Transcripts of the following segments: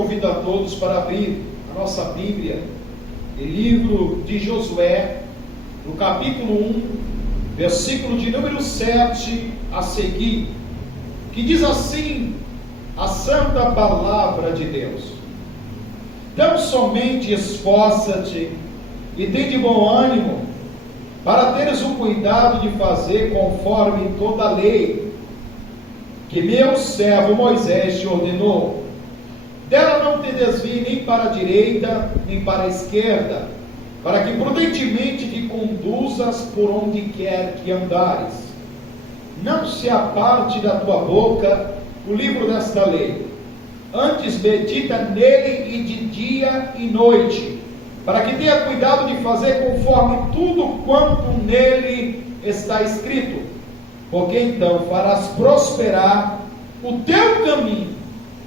convido a todos para abrir a nossa Bíblia, o livro de Josué, no capítulo 1, versículo de número 7 a seguir, que diz assim a santa palavra de Deus: Tão somente esforça-te e tem de bom ânimo, para teres o cuidado de fazer conforme toda a lei que meu servo Moisés te ordenou. Dela não te desvie nem para a direita, nem para a esquerda, para que prudentemente te conduzas por onde quer que andares. Não se aparte da tua boca o livro desta lei, antes medita nele e de dia e noite, para que tenha cuidado de fazer conforme tudo quanto nele está escrito, porque então farás prosperar o teu caminho,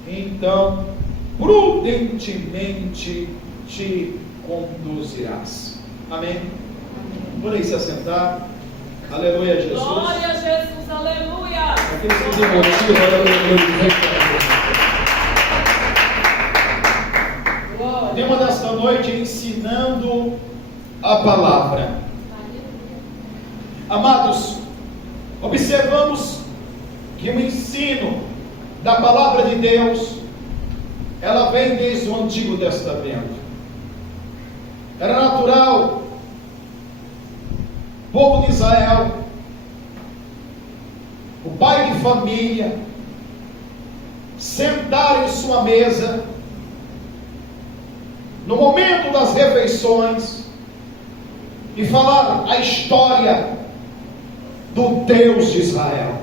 e então prudentemente te conduzirás. Amém? Podem se assentar. Aleluia, Jesus. Glória a Jesus, aleluia. Aqueles que têm motivo, aleluia. O tema desta noite é ensinando a palavra. Amados, observamos que o ensino da palavra de Deus, ela vem desde o Antigo Testamento. Era natural o povo de Israel, o pai de família, sentar em sua mesa no momento das refeições e falar a história do Deus de Israel,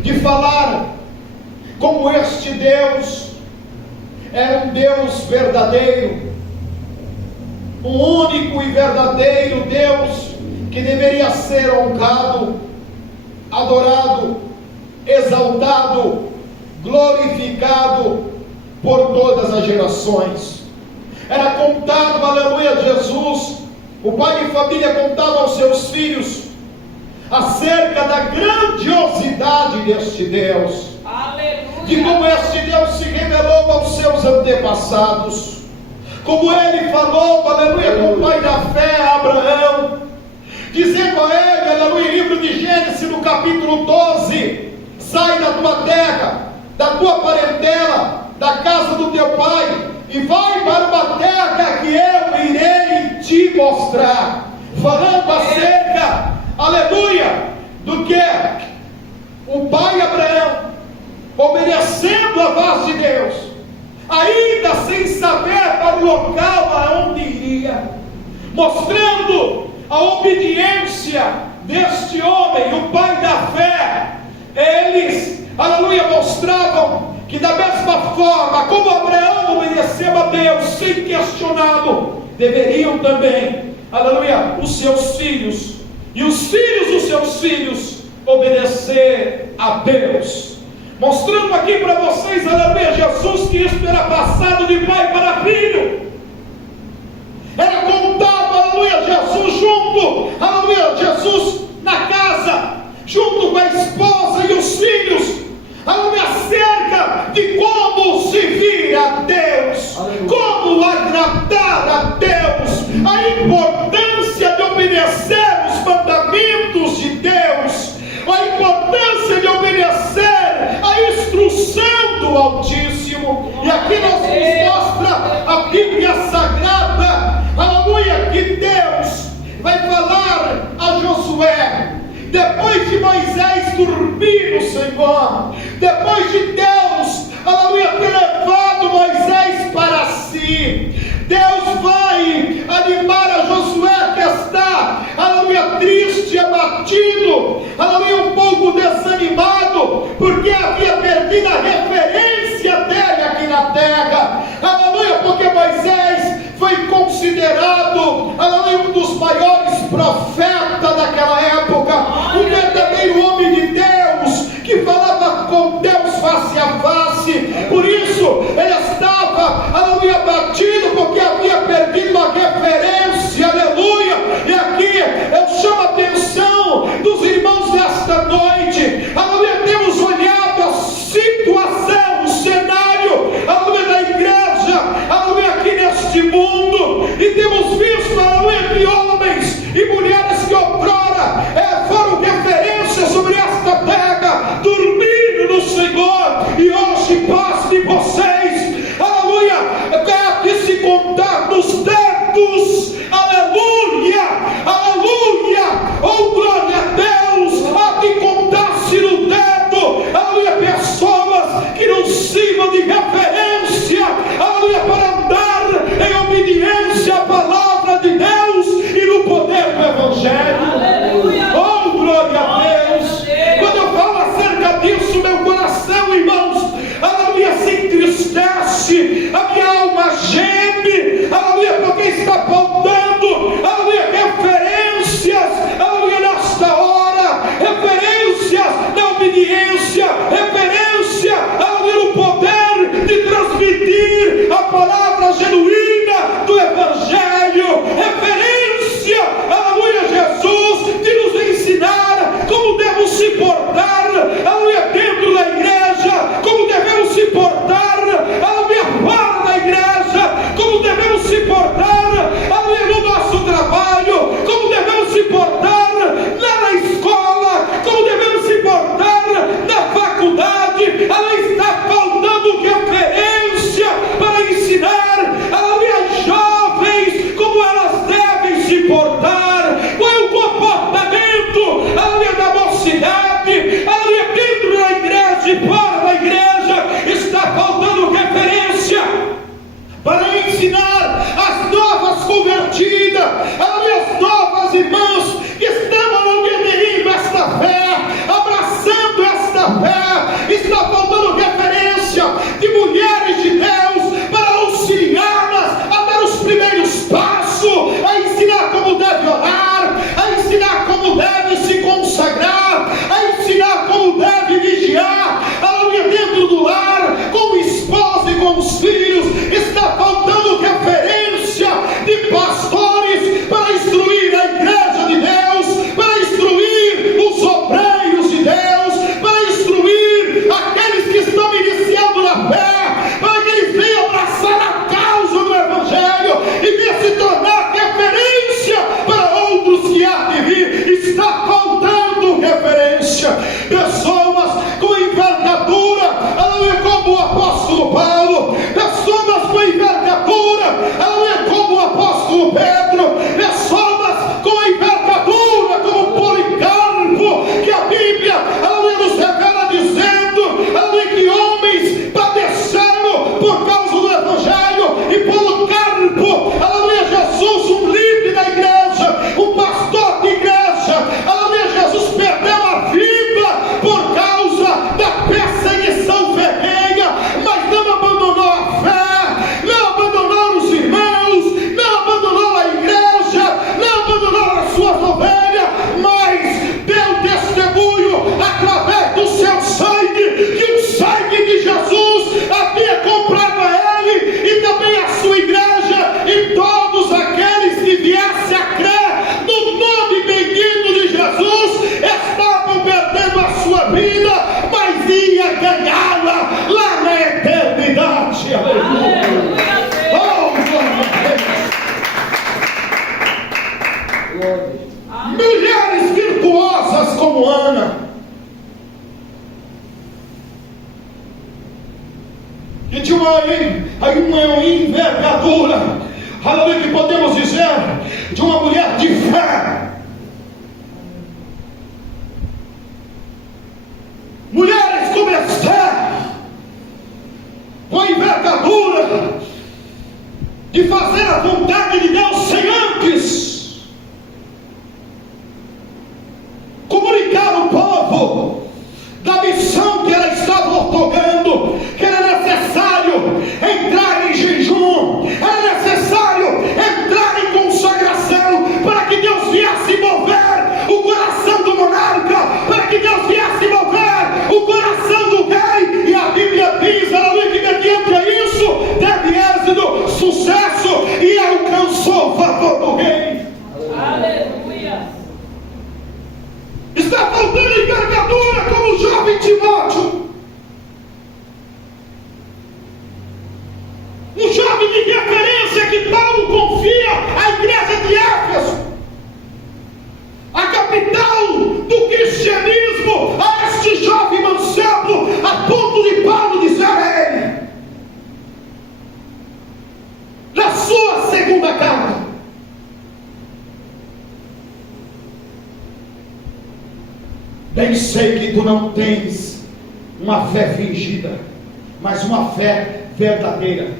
de falar como este Deus era um Deus verdadeiro, um único e verdadeiro Deus que deveria ser honrado, adorado, exaltado, glorificado por todas as gerações. Era contado, aleluia, Jesus, o pai de família contava aos seus filhos acerca da grandiosidade deste Deus, aleluia, de como este Deus se revelou aos seus antepassados, como ele falou, aleluia, com o pai da fé, Abraão, dizendo a ele, aleluia, em livro de Gênesis, no capítulo 12, sai da tua terra, da tua parentela, da casa do teu pai, e vai para uma terra que eu irei te mostrar, falando acerca, aleluia, do que o pai Abraão, obedecendo a voz de Deus, ainda sem saber para o local aonde iria, mostrando a obediência deste homem, o pai da fé. Eles, aleluia, mostravam que da mesma forma como Abraão obedeceu a Deus sem questioná-lo, deveriam também, aleluia, os seus filhos e os filhos dos seus filhos obedecer a Deus, mostrando aqui para vocês, aleluia, Jesus, que isso era passado de pai para filho. Era contado, aleluia, Jesus junto, aleluia, Jesus na casa, junto com a esposa e os filhos, aleluia, acerca de como servir a Deus, aleluia, como agradar a Deus, a importância de obedecer os mandamentos de Deus, a importância de obedecer a instrução do Altíssimo. E aqui nos mostra a Bíblia Sagrada, aleluia, que Deus vai falar a Josué, depois de Moisés dormir no Senhor, depois de Deus, aleluia, ter levado Moisés para si, Deus vai animar a Josué, que está, aleluia, triste, abatido, aleluia, um pouco desanimado, porque havia perdido a referência dele aqui na terra, aleluia, porque Moisés foi considerado, aleluia, um dos maiores profetas daquela época, um verdadeiro homem de Deus, que falava com Deus face a face. Por isso ele estava, aleluia, abatido, porque havia perdido a referência, aleluia. E aqui eu chamo a atenção dos irmãos nesta noite, aleluia, temos olhado a situação, o cenário, aleluia, da suas ovelhas, mas deu testemunho através do seu sangue, que o sangue de Jesus havia comprado a ele e também a sua igreja, e todos aqueles que viessem a crer no nome bendito de Jesus estavam perdendo a sua vida, mas ia ganhá-la lá na eternidade. Aleluia! Oh, glória a Deus! Mulheres virtuosas como Ana, que tinha uma envergadura, aleluia, que podemos dizer de uma mulher de fé. Mulheres como Esther, com a envergadura de fazer a vontade de Deus sem antes comunicar ao povo da missão que ela estava otorgando, que era necessário entrar em jejum, era necessário entrar em consagração, para que Deus viesse mover o coração do monarca, para que Deus viesse mover o coração do rei. E a Bíblia diz, aleluia, que mediante a isso teve êxito, sucesso, e alcançou o favor do rei. Aleluia! Está faltando envergadura como o jovem Timóteo, um jovem de referência que Paulo confia à igreja de Éfeso, a capital do cristianismo, a este jovem mancebo, a ponto de Paulo dizer a ele, na sua segunda carta: bem sei que tu não tens uma fé fingida, mas uma fé verdadeira,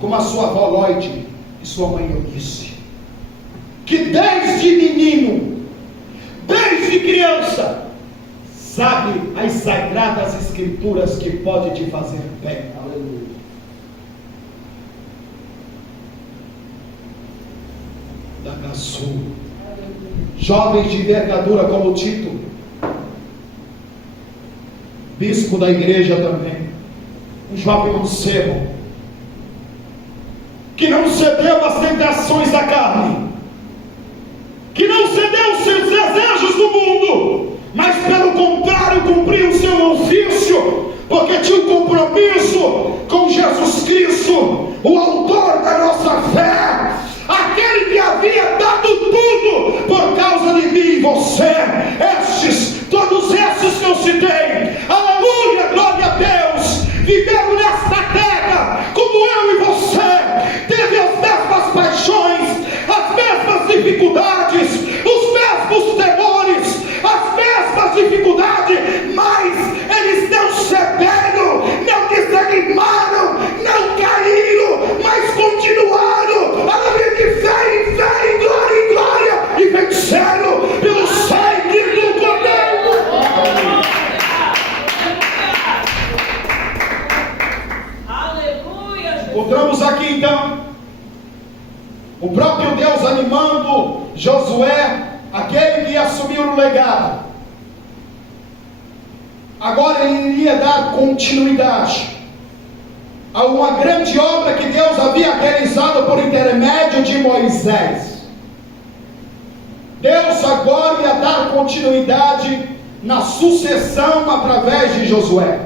como a sua avó Lloyd e sua mãe Eunice, que desde menino, desde criança, sabe as sagradas escrituras que pode te fazer bem. Aleluia. Da Sul, jovens de envergadura como Tito, bispo da igreja também, um jovem mancebo, que não cedeu às tentações da carne, que não cedeu aos seus desejos do mundo, mas pelo contrário cumpriu o seu ofício, porque tinha um compromisso com Jesus Cristo, o autor da nossa fé, aquele que havia dado tudo por causa de mim e você. Todos esses que eu citei, aleluia, glória a Deus, viveram nesta terra como eu e você, teve as mesmas paixões, as mesmas dificuldades, os mesmos temores, as mesmas dificuldades, mas eles não cederam, não desanimaram, não caíram, mas continuaram, aleluia, de fé em fé, glória em glória, e venceram pelo sangue do Cordeiro. Aleluia! Encontramos aqui então o próprio Deus animando Josué, aquele que assumiu o legado. Agora ele iria dar continuidade a uma grande obra que Deus havia realizado por intermédio de Moisés. Deus agora ia dar continuidade na sucessão através de Josué.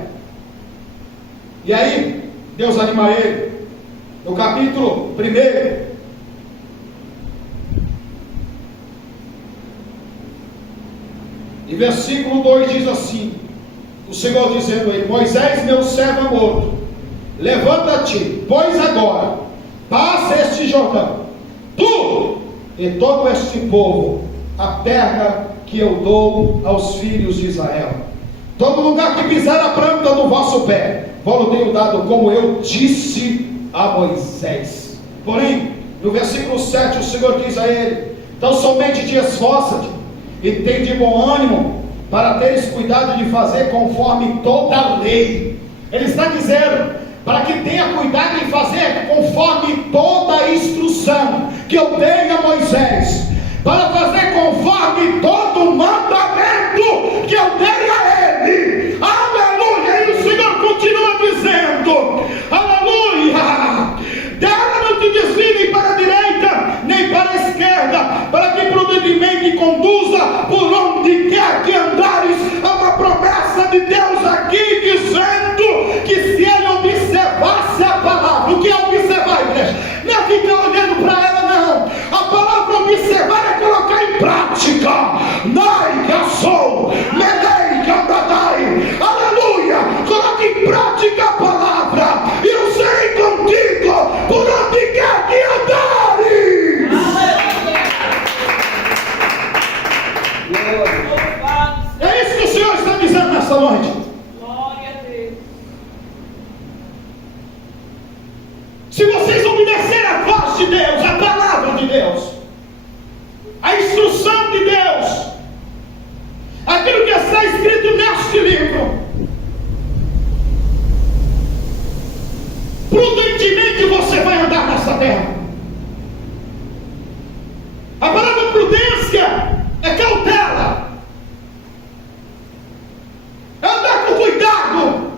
E aí Deus anima ele no capítulo 1, e versículo 2 diz assim: o Senhor dizendo a ele: Moisés, meu servo é morto, levanta-te, pois agora passa este Jordão, tu e todo este povo, a terra que eu dou aos filhos de Israel. Todo lugar que pisar a planta do vosso pé, vou tenho dado, como eu disse a Moisés. Porém, no versículo 7, o Senhor diz a ele: então somente te esforça-te e tem de bom ânimo, para teres cuidado de fazer conforme toda a lei. Ele está dizendo para que tenha cuidado em fazer conforme toda a instrução que eu dei a Moisés, para fazer guarde todo o mandamento que eu dei a ele. Aleluia. E o Senhor continua dizendo, aleluia, dela não te desvie nem para a direita, nem para a esquerda, para que prudentemente conduza por onde quer que andares. Há uma promessa de Deus aqui, dizendo que se ele observasse a palavra, o que é observar, igreja? Não é ficar olhando para ela, não. A palavra observar é colocar em prática. Nai, que eu sou, medei, que andadai, aleluia. Coloque em prática a palavra. Eu sei contigo por onde quer que andares. É isso que o Senhor está dizendo nessa noite. Glória a Deus. Se vocês obedecerem a voz de Deus, a palavra de Deus, a instrução de Deus, aquilo que está escrito neste livro, prudentemente você vai andar nessa terra. A palavra prudência é cautela, é andar com cuidado.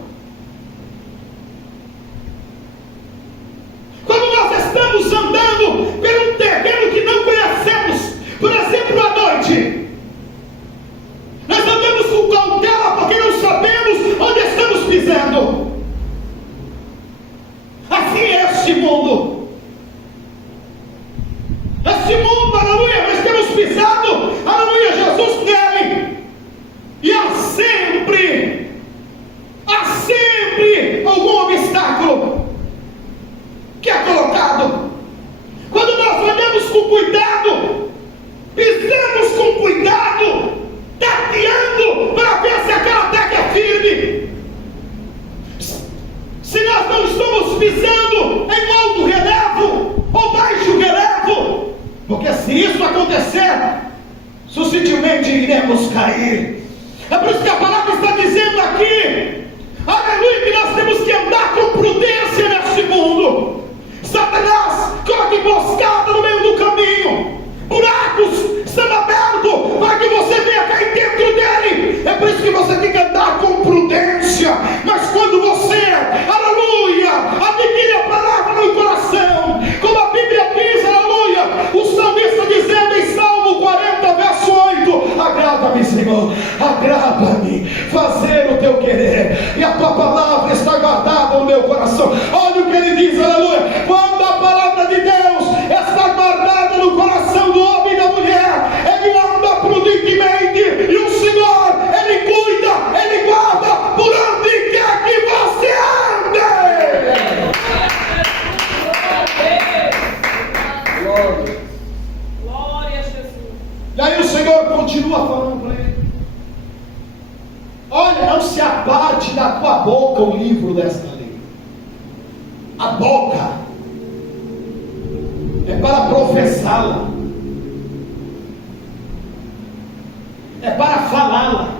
Quando nós estamos andando por um terreno que não conhecemos, por exemplo, à noite, nós andamos com cautela porque não sabemos onde estamos pisando. Assim é este mundo. Este mundo, aleluia, nós temos pisado, aleluia, Jesus nele. E há sempre algum obstáculo que é colocado. Quando nós andamos com cuidado, pisamos com cuidado, tateando para ver se aquela terra é firme. Se nós não estamos pisando em alto relevo ou baixo relevo, porque se isso acontecer, suscetilmente iremos cair. É por isso que a palavra está dizendo aqui, aleluia, que nós temos que andar com prudência neste mundo. Satanás coloca emboscada no meio do caminho, buracos sendo abertos para que você venha cair dentro dele. É por isso que você tem que andar com prudência. Mas quando você, aleluia, adquire a palavra no coração, como a Bíblia diz, aleluia, o salmista dizendo em Salmo 40, verso 8, agrada-me, Senhor, agrada-me fazer o teu querer, e a tua palavra está guardada no meu coração. Olha o que ele diz, aleluia, quando a palavra de Deus está guardada no coração do homem e da mulher, ele anda prudentemente, e o Senhor, ele cuida, ele guarda por onde quer que você ande. Glória a Jesus. E aí o Senhor continua falando para ele: olha, não se aparte da tua boca o livro desta lei. A boca é para professá-la, é para falá-la,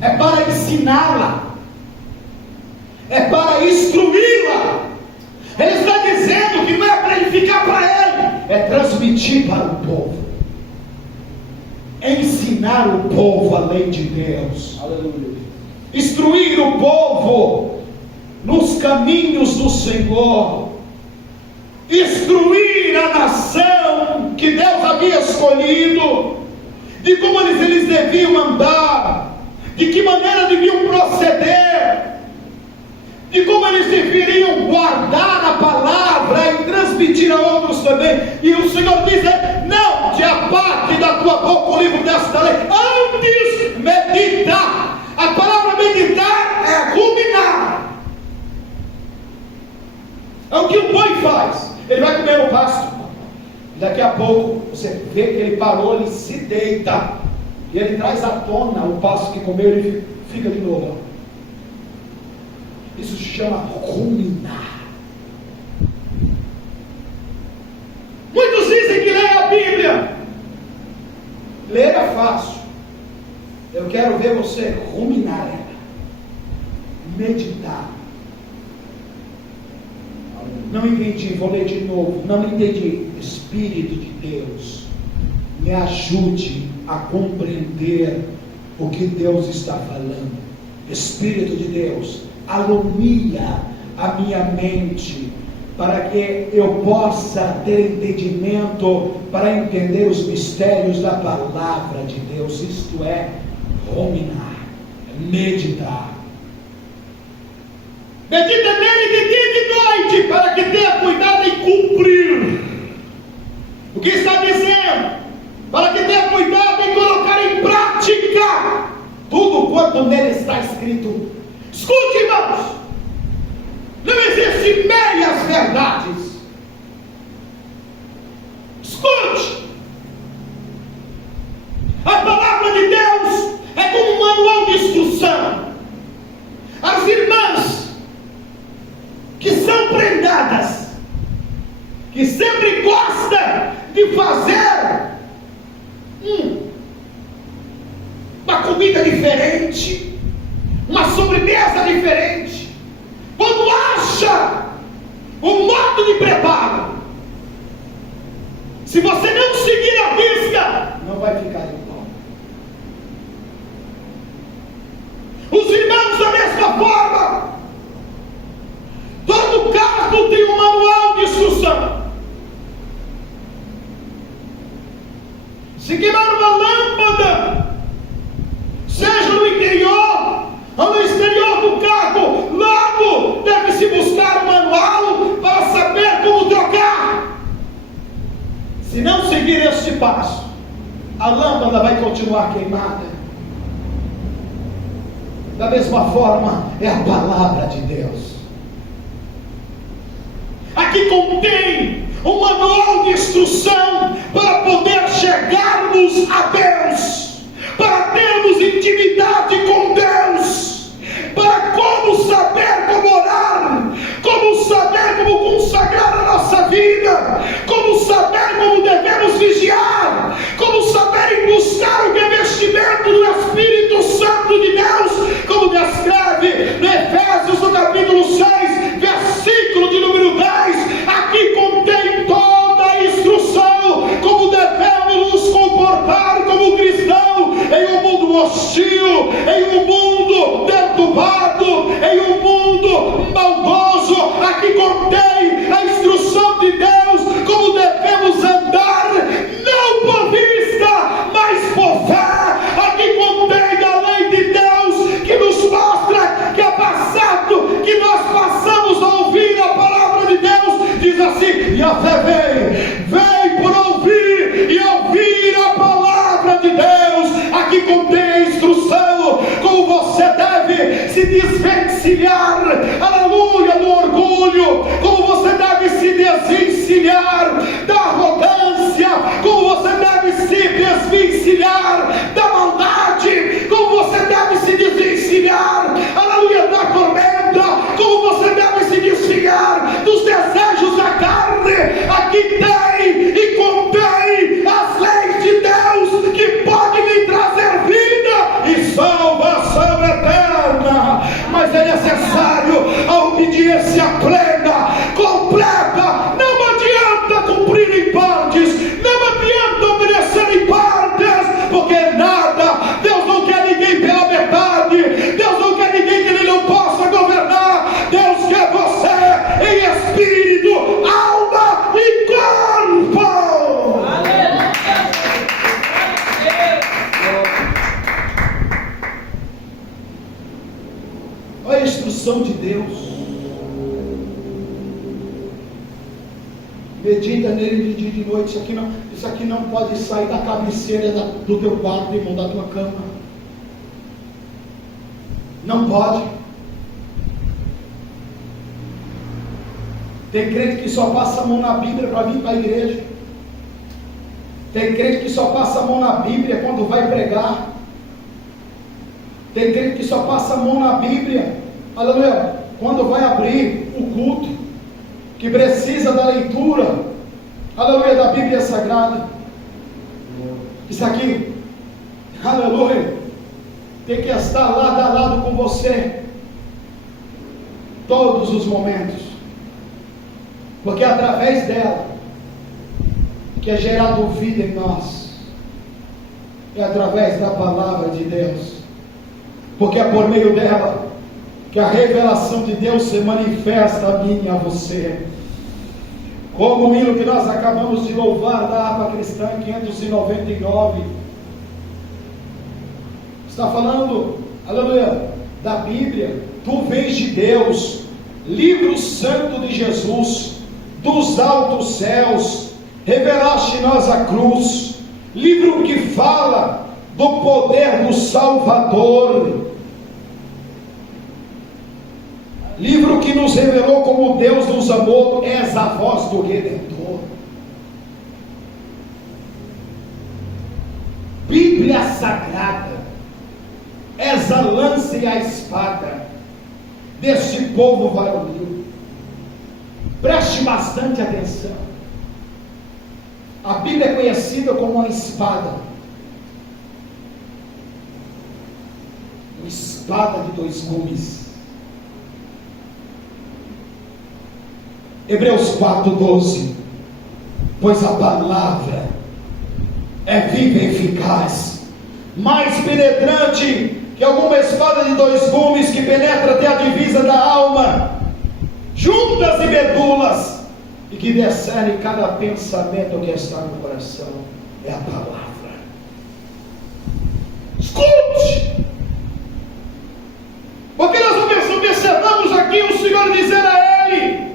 é para ensiná-la, é para instruí-la. Ele está dizendo que não é para ele ficar para ele, é transmitir para o povo, ensinar o povo a lei de Deus. Aleluia. Instruir o povo nos caminhos do Senhor, instruir a nação que Deus havia escolhido, de como eles deviam andar, de que maneira deviam proceder, de como eles deveriam guardar a palavra e transmitir a outros também. E o Senhor diz: não te aparte da tua boca o livro desta lei, antes medita. A palavra meditar é ruminar. É o que o boi faz. Ele vai comer o pasto, daqui a pouco você vê que ele parou, ele se deita, e ele traz à tona o pasto que comeu, ele fica de novo. Isso se chama ruminar. Muitos dizem que ler a Bíblia, ler é fácil. Eu quero ver você ruminar ela, meditar. Não entendi, vou ler de novo. Não entendi. Espírito de Deus, me ajude a compreender o que Deus está falando. Espírito de Deus, alumia a minha mente, para que eu possa ter entendimento, para entender os mistérios da palavra de Deus, isto é, ruminar, meditar. Medita nele de dia e de noite, para que tenha cuidado em cumprir o que está dizendo, para que tenha cuidado em colocar em prática tudo quanto nele está escrito. Escute, irmãos, não existem meias verdades. Escute, a palavra de Deus é como um manual de instrução. As irmãs que são prendadas, que sempre gostam de fazer uma comida diferente, uma sobremesa diferente, quando acha um modo de preparo, se você não seguir a risca, não vai ficar igual. Os irmãos da mesma forma. Todo caso tem um manual de instrução. Se queimar uma lâmpada, seja no interior ou no exterior do carro, logo deve-se buscar um manual para saber como trocar. Se não seguir este passo, a lâmpada vai continuar queimada. Da mesma forma é a palavra de Deus. Aqui contém um manual de instrução para poder chegarmos a Deus, para termos intimidade com Deus, para como saber como orar, como saber como consagrar a nossa vida, como saber como devemos vigiar, como saber em buscar o revestimento do Espírito Santo de Deus, como descreve no Efésios no capítulo 6, versículo de número 10. Aqui contém toda a instrução, como devemos nos comportar como cristão em um mundo hostil, em um mundo perturbado, em um mundo maldoso. Aqui contém a instrução de Deus, como devemos andar, não por vista, mas por fé. Aqui contém a lei de Deus, que nos mostra que é passado, que nós passamos a ouvir a palavra de Deus. Diz assim: e a fé vem por ouvir, e ouvir a palavra de Deus. Aqui contém a instrução, como você deve se desvencilhar, aleluia, do orgulho, como você deve se desvencilhar da arrogância, como você deve se desvencilhar da maldade, como você deve se desvencilhar, aleluia, da tormenta, como você deve se desviar dos desejos da carne. Aqui tem e contém as leis de Deus que podem lhe trazer vida e salvação eterna. Mas é necessário a obediência plena, completa. Não adianta cumprir em partes, não adianta obedecer em partes, porque nada, Deus não quer ninguém pela metade, Deus não quer ninguém que Ele não possa governar. Deus quer você em espírito, alma e corpo. Olha a instrução de Deus. Medita nele de dia e de noite. Isso aqui não pode sair da cabeceira do teu quarto, irmão, da tua cama. Não pode. Tem crente que só passa a mão na Bíblia para vir para a igreja. Tem crente que só passa a mão na Bíblia quando vai pregar. Tem crente que só passa a mão na Bíblia, aleluia, quando vai abrir o culto, que precisa da leitura, aleluia, da Bíblia Sagrada. Isso aqui, aleluia, tem que estar lado a lado com você, todos os momentos, porque é através dela que é gerado vida em nós. É através da palavra de Deus, porque é por meio dela que a revelação de Deus se manifesta a mim e a você. Como o hino que nós acabamos de louvar da harpa cristã 599 está falando, aleluia, da Bíblia. Tu vês de Deus, livro santo de Jesus, dos altos céus, revelaste nós a cruz, livro que fala do poder do Salvador, livro que nos revelou como Deus nos amou. És a voz do Redentor. Bíblia Sagrada, és a lança e a espada deste povo varonil. Preste bastante atenção. A Bíblia é conhecida como uma espada, uma espada de dois gumes. Hebreus 4:12, pois a palavra é viva e eficaz, mais penetrante que alguma espada de dois gumes, que penetra até a divisa da alma, juntas e medulas, e que discerne cada pensamento que está no coração. É a palavra. Escute, porque nós observamos aqui o Senhor dizer a ele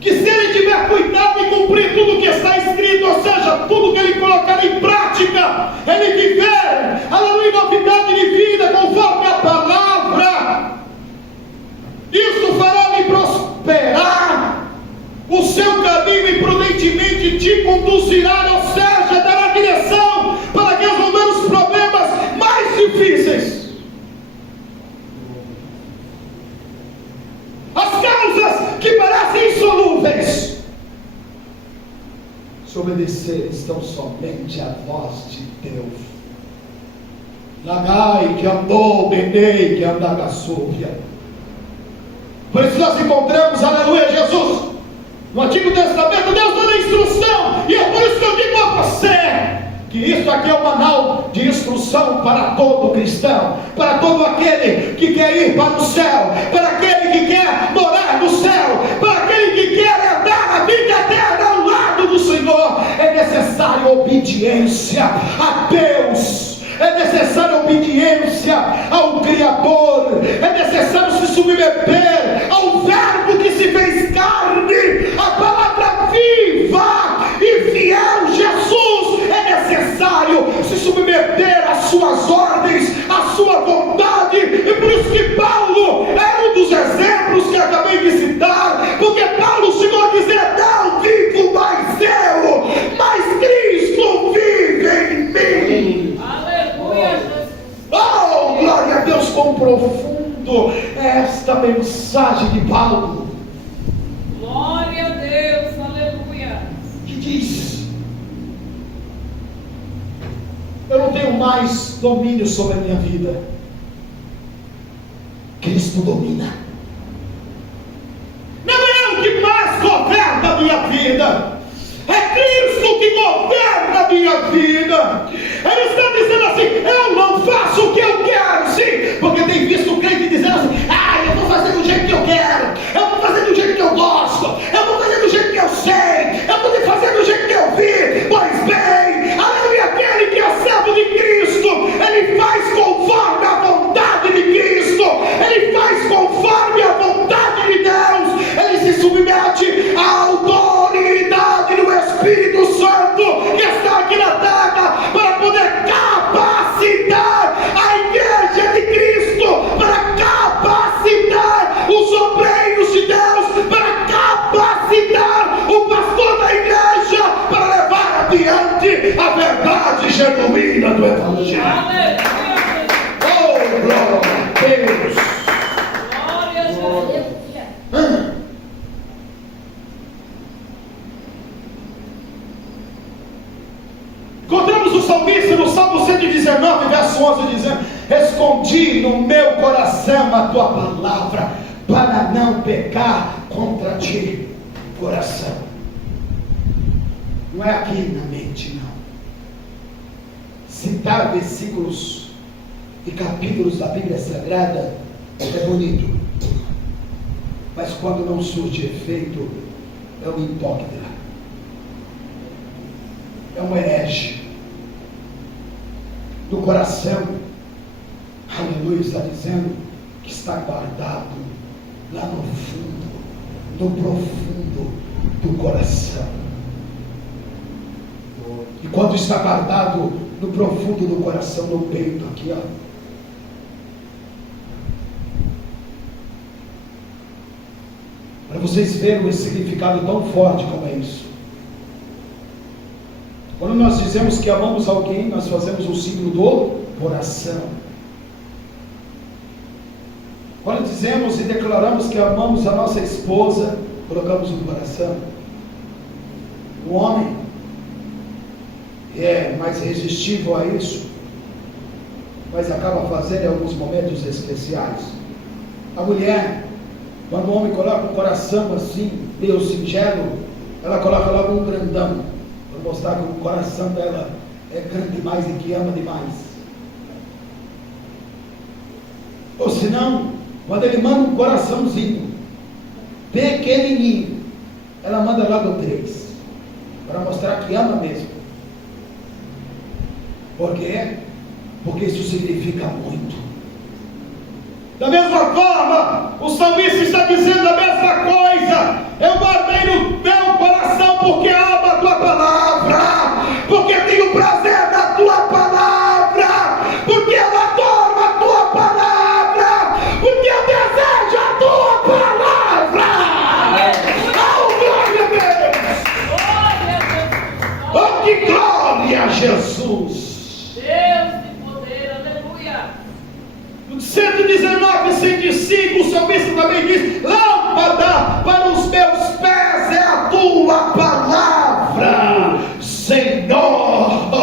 que se ele tiver cuidado em cumprir tudo o que está escrito, ou seja, tudo que ele colocar em prática, ele viver, aleluia, novidade de vida conforme a palavra, isso fará lhe prosperar, o seu caminho imprudentemente te conduzirá, ou seja, dará direção para resolver os problemas mais difíceis. As causas que parecem insolúveis, se obedeceres tão somente a voz de Deus. Lagai que andou, benei que andaga súbia. Por isso nós encontramos, aleluia, Jesus no Antigo Testamento, Deus dando a instrução, e é por isso que eu digo a você que isso aqui é um manual de instrução para todo cristão, para todo aquele que quer ir para o céu, para aquele que quer morar no céu, para aquele que quer herdar a vida eterna ao lado do Senhor. É necessário obediência a Deus, é necessário obediência ao Criador, é necessário se submeter ao Verbo que se fez carne, a palavra viva e fiel, Jesus. É necessário se submeter às suas ordens, à sua vontade, e por isso que Paulo é um dos exemplos que acabei de citar, porque Paulo chegou a dizer: não vivo mais eu, mas Cristo vive em mim. Oh, glória a Deus, quão profundo é esta mensagem de Paulo. Glória a Deus, aleluia. Que diz: eu não tenho mais domínio sobre a minha vida, Cristo domina. Não é eu que mais governo a minha vida, é Cristo que governa a minha vida. Ele está dizendo assim: eu não faço o que eu quero, sim, porque tem visto o crente dizendo assim: eu vou fazer do jeito que eu quero, eu vou fazer do jeito que eu gosto, eu vou fazer do jeito que eu sei, eu vou fazer do jeito que eu vi. Pois bem, aleluia, aquele que é servo de Cristo, ele faz conforme a vontade de Cristo, ele faz conforme a vontade de Deus, ele se submete à autoridade do Espírito Santo que está aqui na terra, para poder capacitar a igreja de Cristo, para capacitar os obreiros de Deus, para capacitar o pastor da igreja, para levar adiante a verdade genuína do Evangelho. Oh, glória a Deus! Glória a Deus. Encontramos o salmista no Salmo 119, verso 11, dizendo: escondi no meu coração a tua palavra, para não pecar contra ti. Coração, não é aqui na mente, não. citar versículos e capítulos da Bíblia Sagrada é bonito, mas quando não surge efeito, é um hipócrita, é um herege. Do coração, aleluia, está dizendo que está guardado lá no fundo, no profundo do coração. E quando está guardado no profundo do coração, no peito, aqui, ó, para vocês verem esse significado tão forte como é isso. Quando nós dizemos que amamos alguém, nós fazemos o símbolo do coração. Quando dizemos e declaramos que amamos a nossa esposa, colocamos no coração. O homem é mais resistível a isso, mas acaba fazendo em alguns momentos especiais. A mulher, quando o homem coloca o coração assim, meio singelo, ela coloca logo um grandão, para mostrar que o coração dela é grande demais e que ama demais. Ou senão, quando ele manda um coraçãozinho pequenininho, ela manda logo 3, para mostrar que ama mesmo. Por quê? Porque isso significa muito. Da mesma forma, o salmista está dizendo a mesma coisa. Eu guardei no meu coração porque amo a tua palavra, porque tenho prazer na tua palavra, porque eu adoro a tua palavra, porque eu desejo a tua palavra. Oh, glória a Deus! Oh, que glória a Jesus! Deus de poder, aleluia. No 119, 105, o salmista também diz: lâmpada para os meus pés é a tua palavra, Senhor.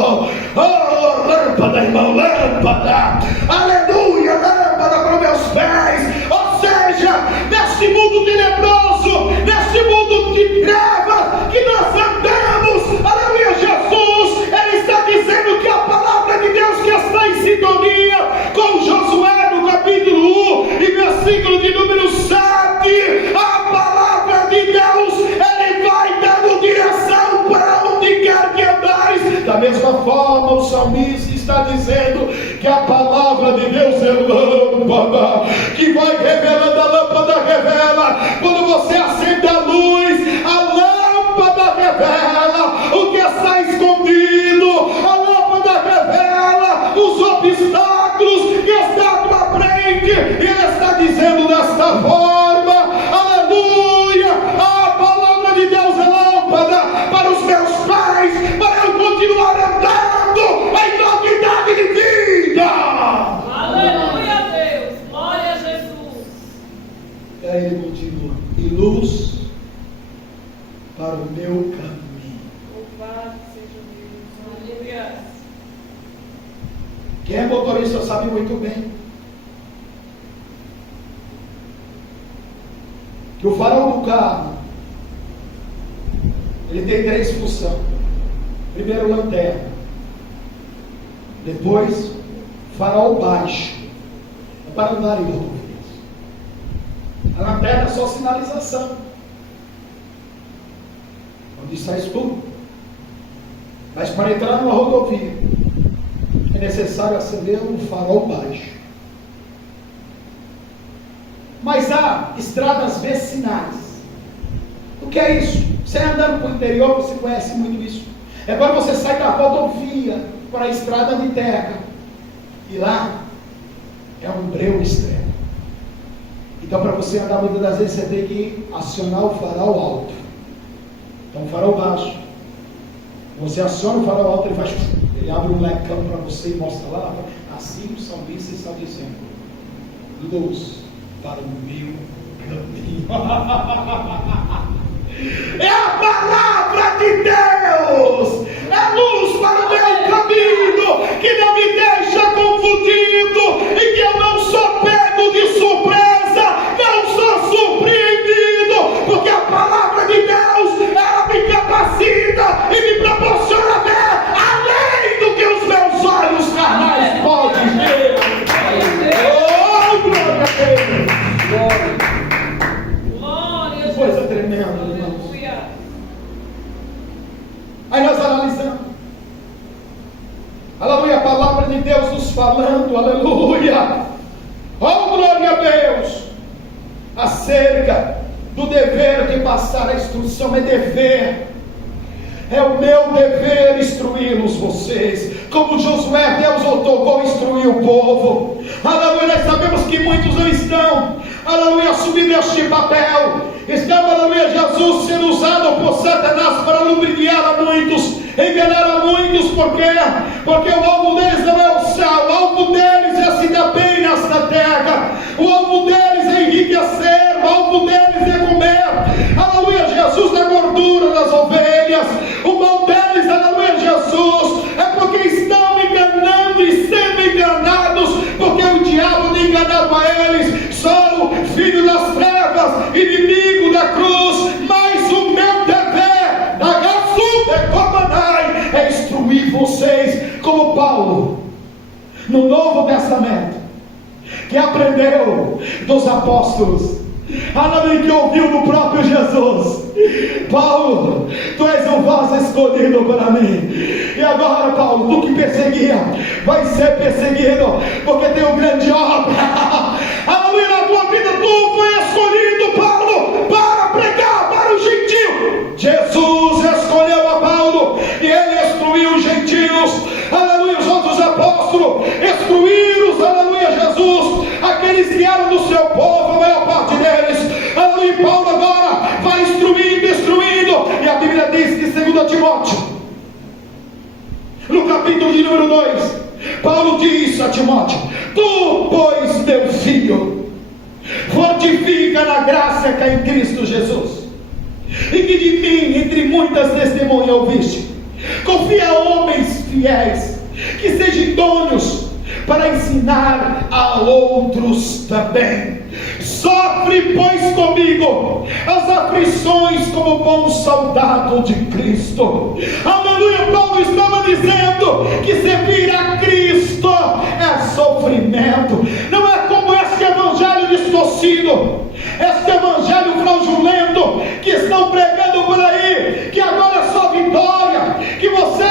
Oh, lâmpada, irmão, lâmpada, aleluia, lâmpada para os meus pés. Ou seja, neste mundo tenebroso, neste mundo de trevas que nós andamos, aleluia, Jesus, Ele está dizendo que a palavra de Deus que está em sintonia com Josué no capítulo 1 e versículo de número 7, a palavra de Deus, Ele vai dando direção para onde quer que andares. Da mesma forma, o salmista está dizendo que a palavra de Deus é lâmpada, que vai revelando. A lâmpada revela quando você acende a luz, a lâmpada revela o que está escondido, a lâmpada revela os obstáculos que estão à tua frente. E Ele está dizendo desta forma, aleluia, a palavra de Deus é lâmpada para os meus pés, para eu continuar andando em novidade de vida. Aleluia, Deus, glória a Jesus. E aí ele continua: e luz para o meu caminho. Louvado seja Deus, aleluia. Quem é motorista sabe muito bem que o farol do carro, ele tem 3 funções. Primeiro, lanterna. Depois, farol baixo, é para andar em rodovias. A lanterna é só sinalização, onde está escuro. Mas para entrar numa rodovia é necessário acender um farol baixo. Mas há estradas vicinais. O que é isso? Você andando para o interior, você conhece muito isso. É quando você sai da rodovia para a estrada de terra, e lá é um breu extremo. Então, para você andar muitas das vezes, você tem que acionar o farol alto. Então, farol baixo. Você aciona o farol alto, ele abre um lecão para você e mostra lá. Assim o salmista está dizendo: luz para o meu caminho. É a palavra de Deus, é luz para o meu caminho, que não me deixa confundido, e que eu não sou pego de surpresa, não sou surpreendido, porque a palavra de Deus, ela me capacita e me proporciona ver além do que os meus olhos Aleluia, a palavra de Deus nos falando, aleluia. Oh, glória a Deus. Acerca do dever de passar a instrução, é dever. É o meu dever instruí-los vocês. Como Josué, Deus otorgou instruir o povo. Aleluia, nós sabemos que muitos não estão, aleluia, assumindo este papel. Estão, aleluia, Jesus sendo usado por Satanás para lubrificar a muitos, enganar a muitos. Por quê? Porque o alvo deles não é o céu, o alvo deles é se dar bem nesta terra, o alvo deles é enriquecer, o alvo deles é comer, aleluia, Jesus, da gordura das ovelhas. O mal deles, aleluia, Jesus, é porque estão enganando e sendo enganados, porque o diabo tem enganado a eles. Sou filho das trevas, inimigo da cruz, mas o meu dever, da graça de Comanai, é instruir vocês, como Paulo, no Novo Testamento, que aprendeu dos apóstolos, aleluia, que ouviu do próprio Jesus. Paulo, tu és um vaso escolhido para mim. E agora, Paulo, tu que perseguia, vai ser perseguido, porque tem uma grande obra. Aleluia, na tua vida tu foi escolhido, Paulo, para pregar para o gentio. Jesus escolheu a Paulo e ele instruiu os gentios. Aleluia, os outros apóstolos instruíram, aleluia, Jesus, aqueles que eram do seu povo, a maior parte deles. Aleluia, Paulo agora vai instruindo, instruindo. E a Bíblia diz que 2 Timóteo, no capítulo de número 2, Paulo diz a Timóteo: tu, pois, meu filho, fortifica na graça que há em Cristo Jesus, e que de mim, entre muitas testemunhas ouviste. Confia a homens fiéis, que sejam idôneos para ensinar a outros também. Sofre, pois, comigo as aflições como bom soldado de Cristo. Aleluia, Paulo estava dizendo que servir a Cristo é sofrimento. Não é como este evangelho distorcido, este evangelho fraudulento que estão pregando por aí, que agora é só vitória, que você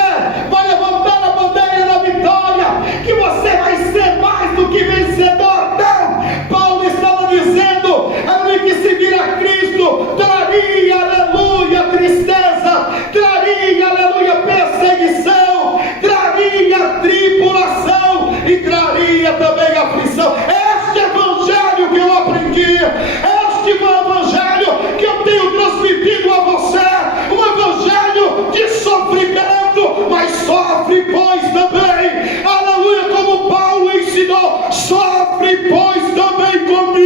vai levantar a bandeira da vitória, que você vai ser mais do que vencedor. Não! Paulo estava dizendo, aleluia, que seguir a Cristo traria, aleluia, tristeza, traria, aleluia, perseguição, traria tribulação e traria também aflição. Este evangelho que eu aprendi, este evangelho que eu tenho transmitido a você, um evangelho de sofrimento, mas sofre, pois, também, aleluia, como Paulo ensinou, sofre, pois, também comigo,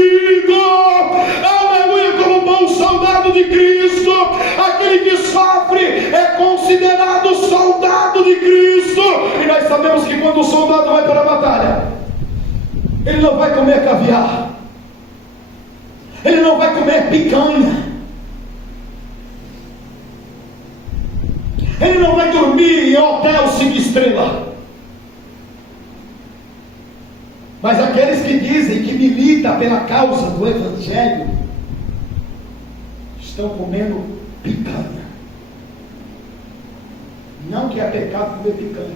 aleluia, como bom soldado de Cristo. Aquele que sofre é considerado soldado de Cristo. E nós sabemos que quando o soldado vai para a batalha, ele não vai comer caviar, ele não vai comer picanha, ele não vai dormir em hotel 5 estrelas. Mas aqueles que dizem que militam pela causa do Evangelho estão comendo picanha. Não que é pecado comer picanha,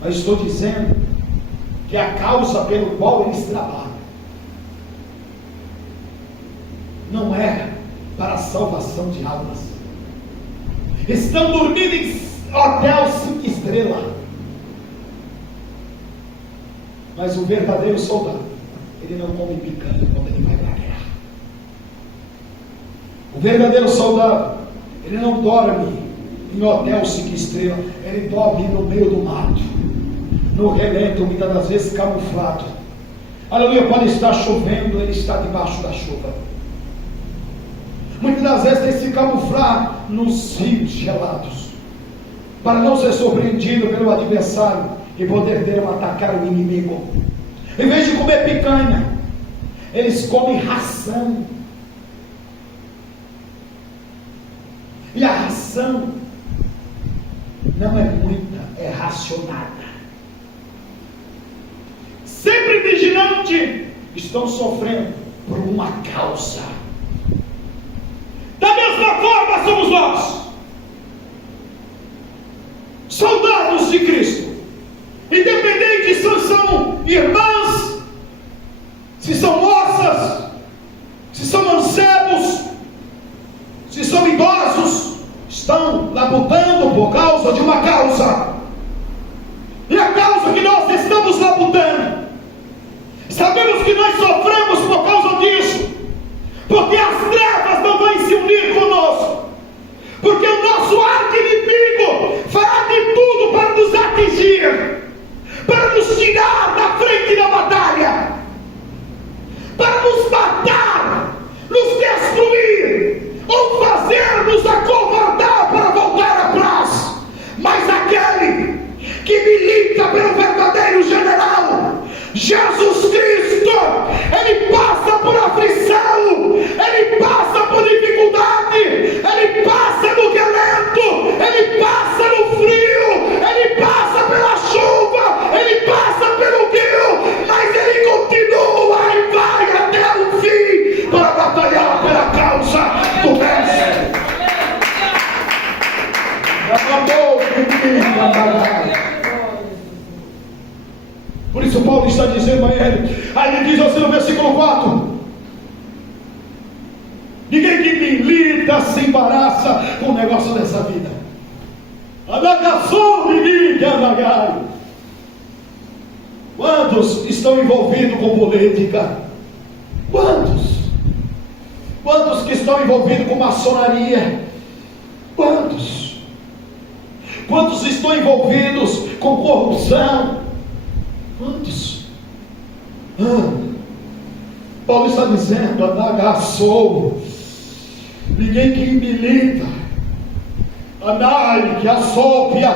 mas estou dizendo que é a causa pelo qual eles trabalham não é para a salvação de almas. Estão dormindo em hotel 5 estrelas. Mas o verdadeiro soldado, ele não come picanha quando ele vai para a guerra. O verdadeiro soldado, ele não dorme em hotel 5 estrelas, ele dorme no meio do mato, no relento, muitas das vezes camuflado. Aleluia, pode estar chovendo, ele está debaixo da chuva. Muitas das vezes tem que se camuflar nos rios gelados, para não ser surpreendido pelo adversário e poder atacar o inimigo. Em vez de comer picanha, eles comem ração. E a ração não é muita, é racionada. Sempre vigilante, estão sofrendo por uma causa. Da mesma forma somos nós, soldados de Cristo. Então que milita pelo verdadeiro general, Jesus Cristo. Ele passa por aflição, ele passa por dificuldade, ele passa no relento, ele passa no frio, ele passa pela chuva, ele passa pelo rio, mas ele continua e vai até o fim para batalhar pela causa do mestre. Por isso Paulo está dizendo a ele, aí ele diz assim no versículo 4: ninguém que milita se embaraça com o negócio dessa vida. Quantos estão envolvidos com política? Quantos? Quantos que estão envolvidos com maçonaria? Quantos? Quantos estão envolvidos com corrupção? Quantos? Paulo está dizendo, anagaçou, ninguém que milita, anai, que assopia,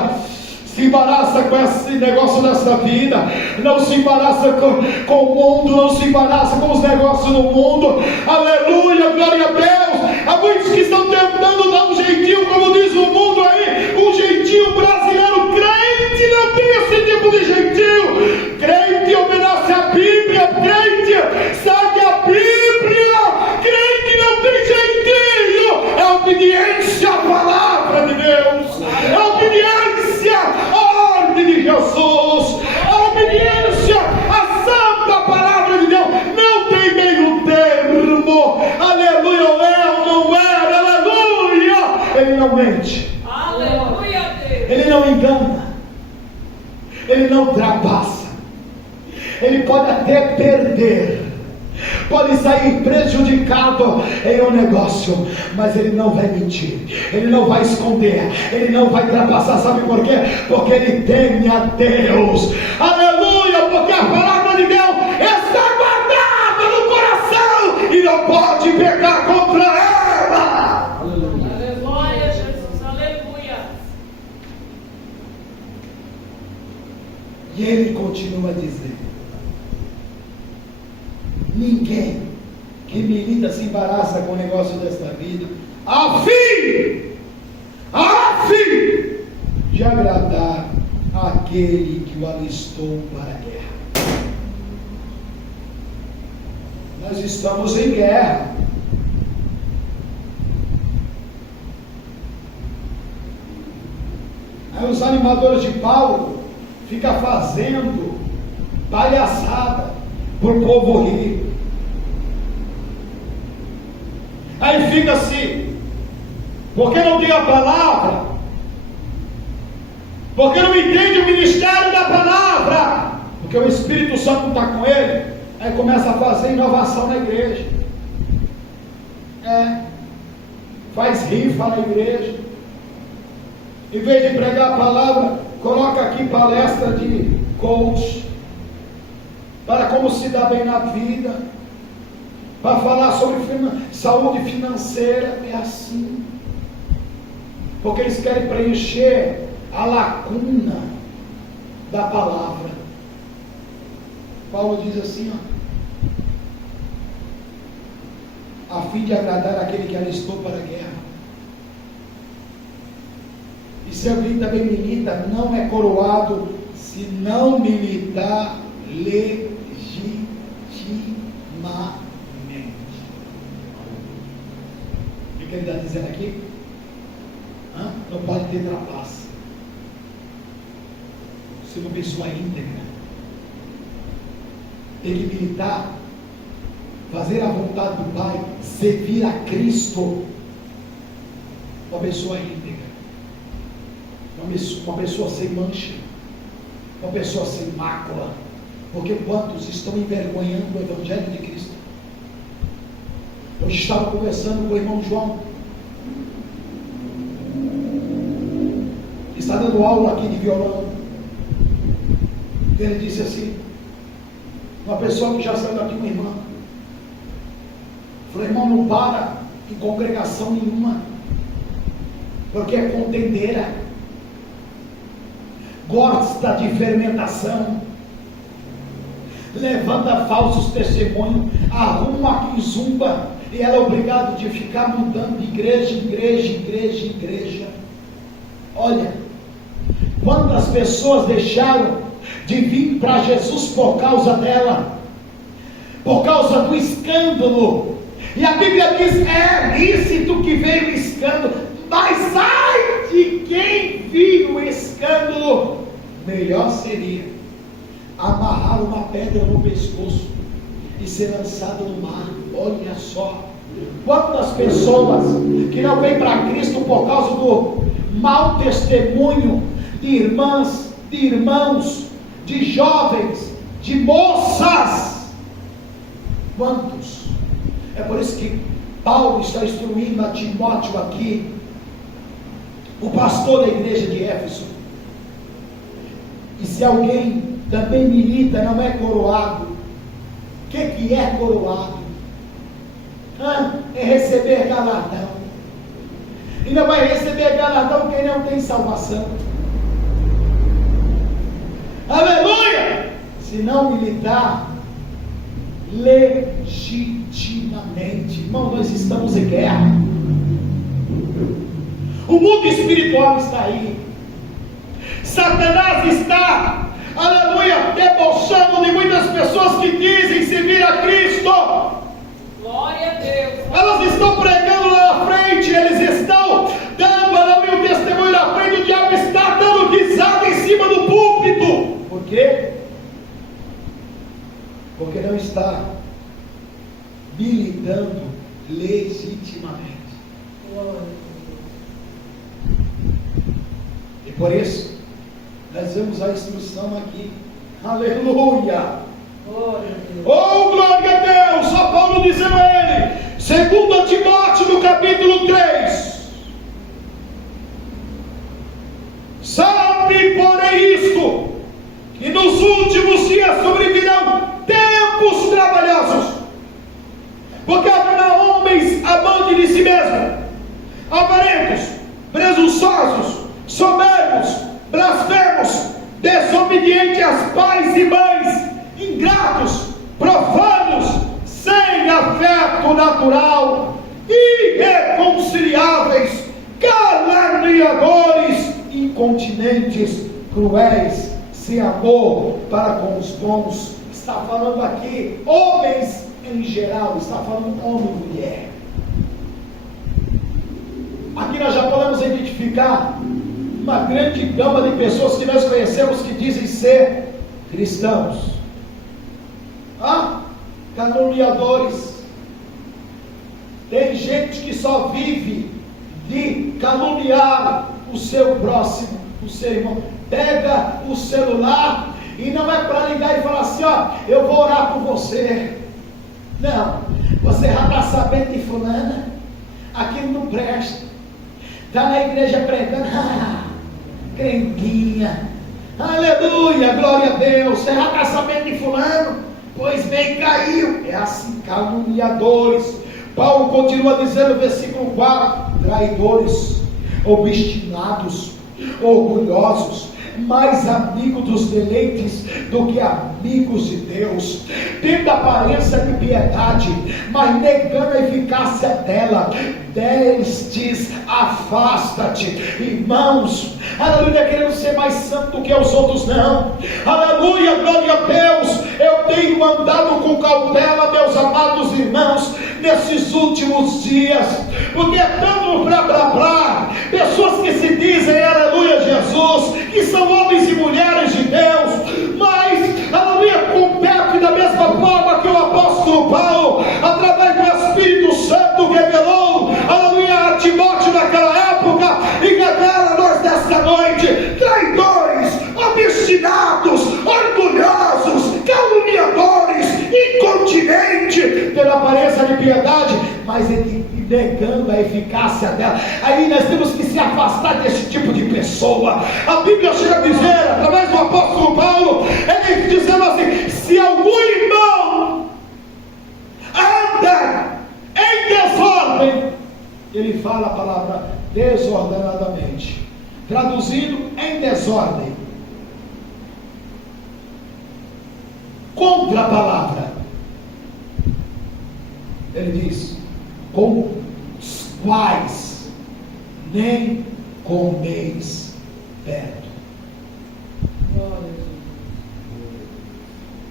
se embaraça com esse negócio dessa vida, não se embaraça com o mundo, não se embaraça com os negócios do mundo, aleluia, glória a Deus. Há muitos que estão tentando dar um jeitinho, como diz o mundo aí, um jeitinho brasileiro. Crente não tem esse tipo de jeitinho, crente obedece a Bíblia, crente segue a Bíblia, crente não tem jeitinho, é obediência à palavra de Deus, é obediência à ordem de Jesus, a obediência à santa palavra de Deus, não tem meio termo, aleluia, ou não é, aleluia, ele não mente, Aleluia, Deus. ele não engana, ele não ultrapassa, ele pode até perder, pode sair prejudicado em um negócio, mas ele não vai mentir, ele não vai esconder, ele não vai ultrapassar. Sabe por quê? Porque ele teme a Deus, aleluia, porque a palavra de Deus está guardada no coração e não pode pecar contra ela. Glória a Jesus, aleluia. E ele continua dizendo: ninguém que milita se embaraça com o negócio desta vida, a fim de agradar aquele que o alistou para a guerra. Nós estamos em guerra. Aí os animadores de Paulo ficam fazendo palhaçada por povo rir. Aí fica assim, porque não tem a palavra, porque não entende o ministério da palavra, porque o Espírito Santo está com ele, aí começa a fazer inovação na igreja, faz rifa na igreja, em vez de pregar a palavra, coloca aqui palestra de coach, para como se dar bem na vida, para falar sobre saúde financeira. É assim, porque eles querem preencher a lacuna da palavra. Paulo diz assim, a fim de agradar aquele que alistou para a guerra. E se alguém também milita, não é coroado se não militar legitimamente. O que ele está dizendo aqui? Não pode ter trapaça. Se uma pessoa íntegra tem que militar, fazer a vontade do Pai, servir a Cristo. Uma pessoa íntegra, uma pessoa sem mancha, uma pessoa sem mácula. Porque quantos estão envergonhando o Evangelho de Cristo? Eu estava conversando com o irmão João, está dando aula aqui de violão. Ele disse assim, uma pessoa que já saiu daqui, uma irmã, falou: irmão, não para em congregação nenhuma, porque é contendeira. gosta de fermentação, levanta falsos testemunhos, arruma que zumba, e ela é obrigada de ficar mudando de igreja em igreja, igreja em igreja. Olha, quantas pessoas deixaram de vir para Jesus por causa dela, por causa do escândalo. E a Bíblia diz: é lícito que veio o escândalo, mas ai de quem viu o escândalo. Melhor seria amarrar uma pedra no pescoço e ser lançado no mar. Olha só, quantas pessoas que não vêm para Cristo por causa do mau testemunho de irmãs, de irmãos, de jovens, de moças. Quantos? É por isso que Paulo está instruindo a Timóteo aqui, o pastor da igreja de Éfeso. E se alguém também milita, não é coroado. O que é coroado? É receber galardão. E não vai receber galardão quem não tem salvação. Aleluia! Se não militar legitimamente. Irmão, nós estamos em guerra. O mundo espiritual está aí. Satanás está, aleluia, debochando de muitas pessoas que dizem servir a Cristo. Glória a Deus. Elas estão pregando lá na frente, eles estão dando, aleluia, o testemunho na frente. O diabo está dando risada em cima do púlpito. Por quê? Porque não está militando legitimamente. E por isso nós vemos a instrução aqui. Aleluia! Oh, glória a Deus! Só Paulo dizendo a ele, 2 Timóteo no capítulo 3: sabe, porém, isto, que nos últimos dias sobrevirão tempos trabalhosos, porque haverá homens amantes de si mesmos, avarentos, presunçosos, soberbos, blasfemos, desobedientes aos pais e mães, ingratos, profanos, sem afeto natural, irreconciliáveis, caluniadores, incontinentes, cruéis, sem amor para com os bons. Está falando aqui homens em geral, está falando homem e mulher. Aqui nós já podemos identificar uma grande gama de pessoas que nós conhecemos que dizem ser cristãos. Caluniadores. Tem gente que só vive de caluniar o seu próximo, o seu irmão. Pega o celular e não é para ligar e falar assim: ó, eu vou orar por você. Não, você já está sabendo de fulana, aquilo não presta. Está na igreja pregando, crenguinha, aleluia, glória a Deus. Você já está sabendo de fulano? Pois bem, caiu. É assim, caluniadores. Paulo continua dizendo no versículo 4: traidores, obstinados, orgulhosos, mais amigos dos deleites do que amigos de Deus, tendo aparência de piedade, mas negando a eficácia dela. Destes afasta-te. Irmãos, aleluia, querendo ser mais santo do que os outros, não. Aleluia, glória a Deus. Eu tenho andado com cautela, meus amados irmãos, nesses últimos dias, porque é tanto blá blá blá, pessoas que se dizem aleluia Jesus, que são homens e mulheres de Deus, mas aleluia, compete da mesma forma que o apóstolo Paulo, através do Espírito Santo, revelou aleluia a Timóteo naquela época, e revela a nós desta noite: traidores, obstinados, orgulhosos, caluniadores, incontinentes, pela aparência de piedade, mas negando a eficácia dela. Aí nós temos que se afastar desse tipo de pessoa. A Bíblia chega a dizer, através do apóstolo Paulo, ele dizendo assim: se algum irmão anda em desordem, ele fala a palavra desordenadamente, traduzindo em desordem. contra a palavra. Ele diz: com os quais nem comeis perto.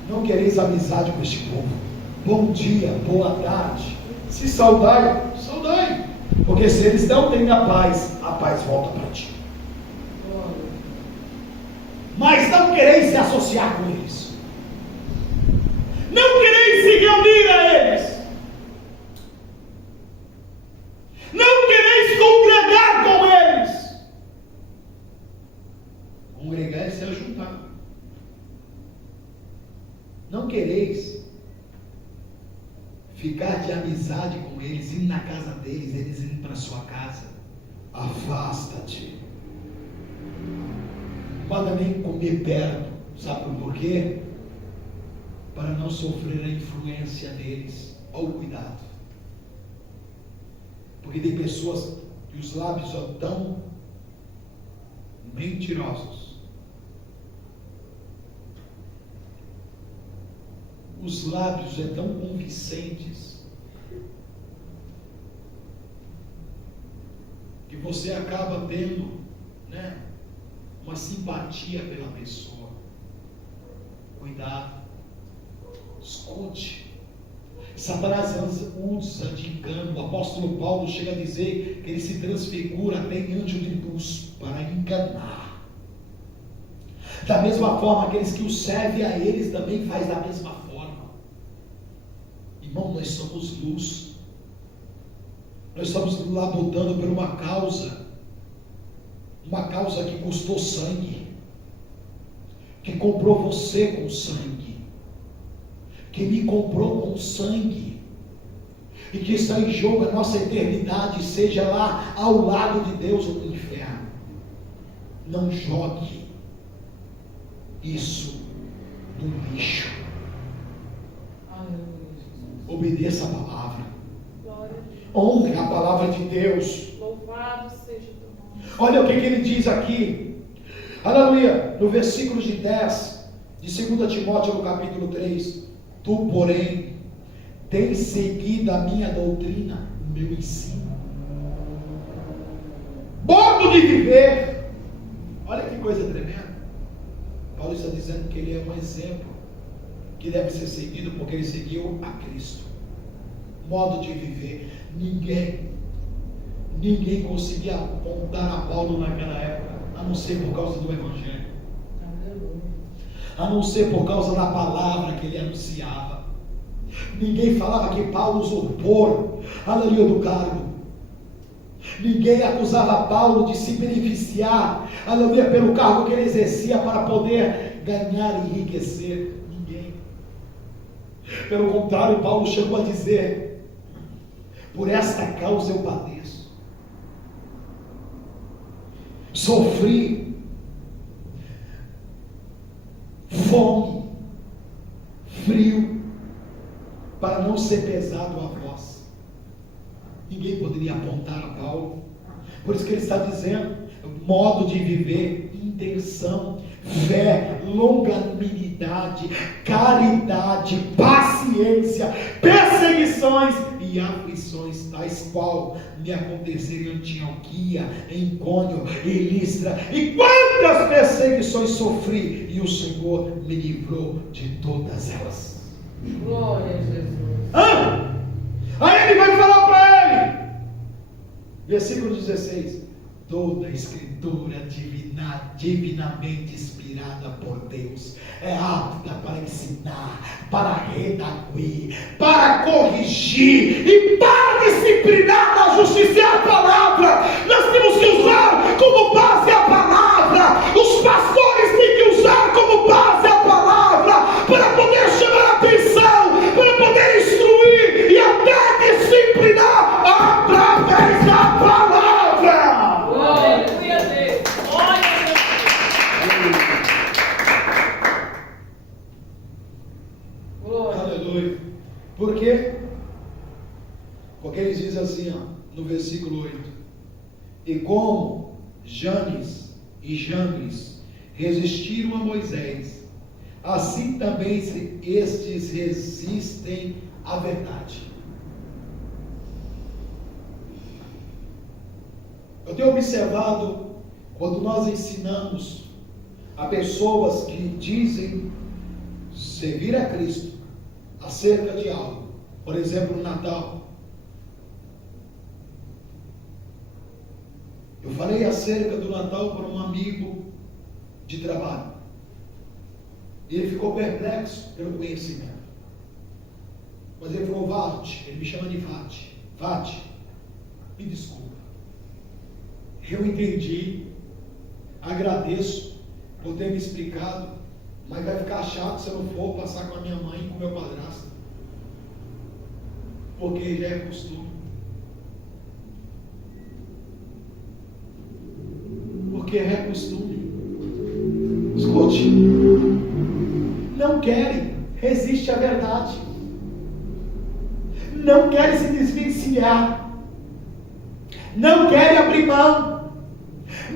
Não quereis amizade com este povo. Bom dia, boa tarde. Se saudai, saudai. Porque se eles não têm a paz volta para ti. Mas não quereis se associar com eles. Não quereis se reunir a eles. Não quereis congregar com eles. Congregar é se ajuntar. Não quereis ficar de amizade com eles, ir na casa deles, eles irem para a sua casa. Afasta-te. Não manda nem comer perto. Sabe por quê? Para não sofrer a influência deles. Olha o cuidado. Porque tem pessoas que os lábios são tão mentirosos. Os lábios é tão convincentes que você acaba tendo, uma simpatia pela pessoa. Cuidado, escute. Satanás usa de engano. O apóstolo Paulo chega a dizer que ele se transfigura até em anjo de luz para enganar. Da mesma forma, aqueles que o servem a eles também faz da mesma forma. Irmão, nós somos luz. Nós estamos labutando por uma causa que custou sangue, que comprou você com sangue, que me comprou com sangue, e que está em jogo a nossa eternidade, seja lá ao lado de Deus ou no inferno. Não jogue isso no lixo. Obedeça a palavra. Honre a palavra de Deus. Louvado seja teu nome. Olha o que ele diz aqui. Aleluia. No versículo de 10 de 2 Timóteo, no capítulo 3. Tu, porém, tens seguido a minha doutrina, o meu ensino. Modo de viver. Olha que coisa tremenda. Paulo está dizendo que ele é um exemplo que deve ser seguido, porque ele seguiu a Cristo. Modo de viver. Ninguém conseguia apontar a Paulo naquela época, a não ser por causa do Evangelho, a não ser por causa da palavra que ele anunciava. Ninguém falava que Paulo usurpou, aleluia, do cargo. Ninguém acusava Paulo de se beneficiar, aleluia, pelo cargo que ele exercia para poder ganhar e enriquecer. Ninguém. Pelo contrário, Paulo chegou a dizer: por esta causa eu padeço, sofri fome, frio, para não ser pesado a vós. Ninguém poderia apontar a Paulo. Por isso que ele está dizendo: modo de viver, intenção, fé, longanimidade, caridade, paciência, perseguições e aflições, tais qual me aconteceram em Antioquia, em Icônio e Listra. E quantas perseguições sofri, e o Senhor me livrou de todas elas. Glória a Jesus. Aí ele vai falar para ele, versículo 16: toda a escritura divinamente inspirada por Deus é apta para ensinar, para redarguir, para corrigir e para disciplinar na justiça. É a palavra. Nós temos que usar como base a palavra. Os pastores têm que usar como base a palavra para poder chamar a atenção, para poder instruir e até disciplinar através da palavra. Glória a Deus. Glória a Deus. Glória. Aleluia. Por quê? Porque ele diz assim, no versículo 8: e como Janes e Jambres resistiram a Moisés, assim também estes resistem à verdade. Eu tenho observado, quando nós ensinamos a pessoas que dizem servir a Cristo acerca de algo, por exemplo, no Natal. Eu falei acerca do Natal para um amigo de trabalho. E ele ficou perplexo pelo conhecimento. Mas ele falou, Vati, ele me chama de Vati. Vati, me desculpa. Eu entendi, agradeço por ter me explicado, mas vai ficar chato se eu não for passar com a minha mãe e com o meu padrasto. Porque já é costume. Porque é costume. Escute. Não querem, resiste à verdade. Não querem se desvencilhar. Não querem abrir mão.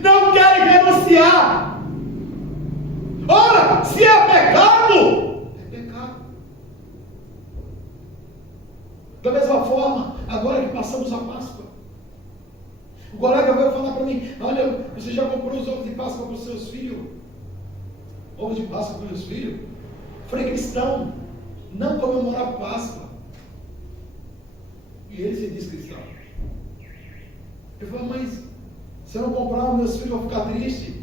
Não querem renunciar. Ora, se é pecado, é pecado. Da mesma forma, agora que passamos a Páscoa, o colega veio falar para mim, olha, você já comprou os ovos de Páscoa para os seus filhos? Ovos de Páscoa para os meus filhos? Eu falei, cristão, não comemorar a Páscoa. E ele se diz cristão. Eu falei, mas se eu não comprar, meus filhos vão ficar tristes.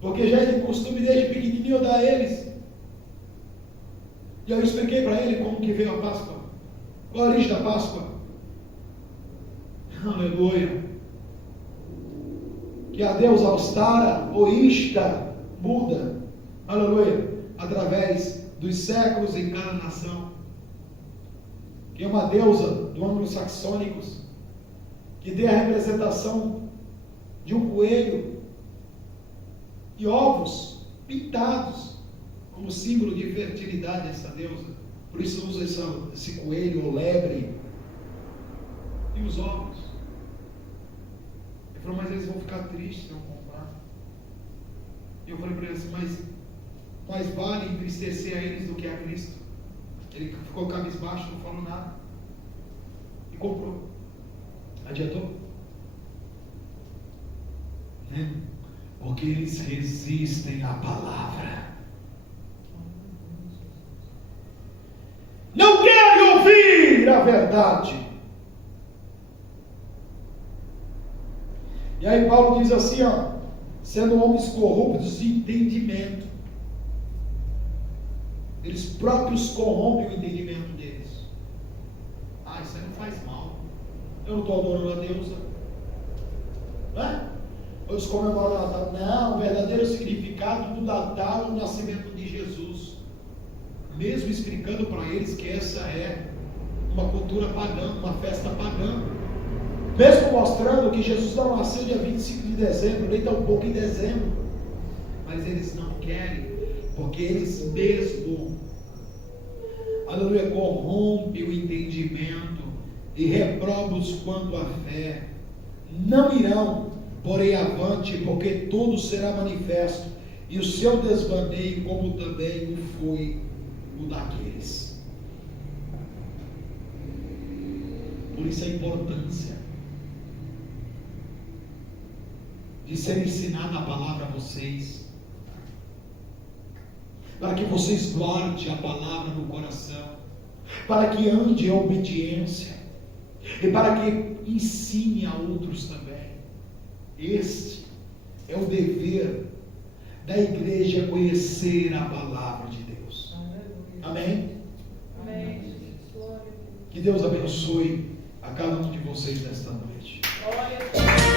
Porque já é de costume desde pequenininho eu dar a eles. E eu expliquei para ele como que veio a Páscoa. Qual a origem da Páscoa? Aleluia. Que a deusa austara, oísta, muda. Aleluia. Através dos séculos em cada nação. Que é uma deusa do anglo-saxônicos. Que tem a representação de um coelho e ovos pintados como símbolo de fertilidade essa deusa. Por isso usa esse coelho ou lebre e os ovos. Ele falou, mas eles vão ficar tristes se não comprar. E eu falei para ele assim, mas mais vale entristecer a eles do que a Cristo. Ele ficou cabisbaixo, não falou nada. E comprou. Adiantou? Né? Porque eles resistem à palavra. Não querem ouvir a verdade. E aí Paulo diz assim, ó, sendo homens corruptos de entendimento. Eles próprios corrompem o entendimento deles. Ah, isso aí não faz mal. Eu não estou adorando a deusa. Né? Eles comemoram o Natal. Não, o verdadeiro significado do Natal é o nascimento de Jesus. Mesmo explicando para eles que essa é uma cultura pagã, uma festa pagã. Mesmo mostrando que Jesus não nasceu dia 25 de dezembro, nem tão pouco em dezembro. Mas eles não querem, porque eles mesmos, aleluia, corrompem o entendimento e reprobam-os quanto à fé. Não irão, porém, avante, porque tudo será manifesto, e o seu desvaneio, como também o foi o daqueles. Por isso a importância de ser ensinada a palavra a vocês, para que vocês guardem a palavra no coração, para que ande em obediência, e para que ensine a outros também. Este é o dever da igreja, conhecer a palavra de Deus. Amém? Amém. Que Deus abençoe a cada um de vocês nesta noite. Glória a Deus.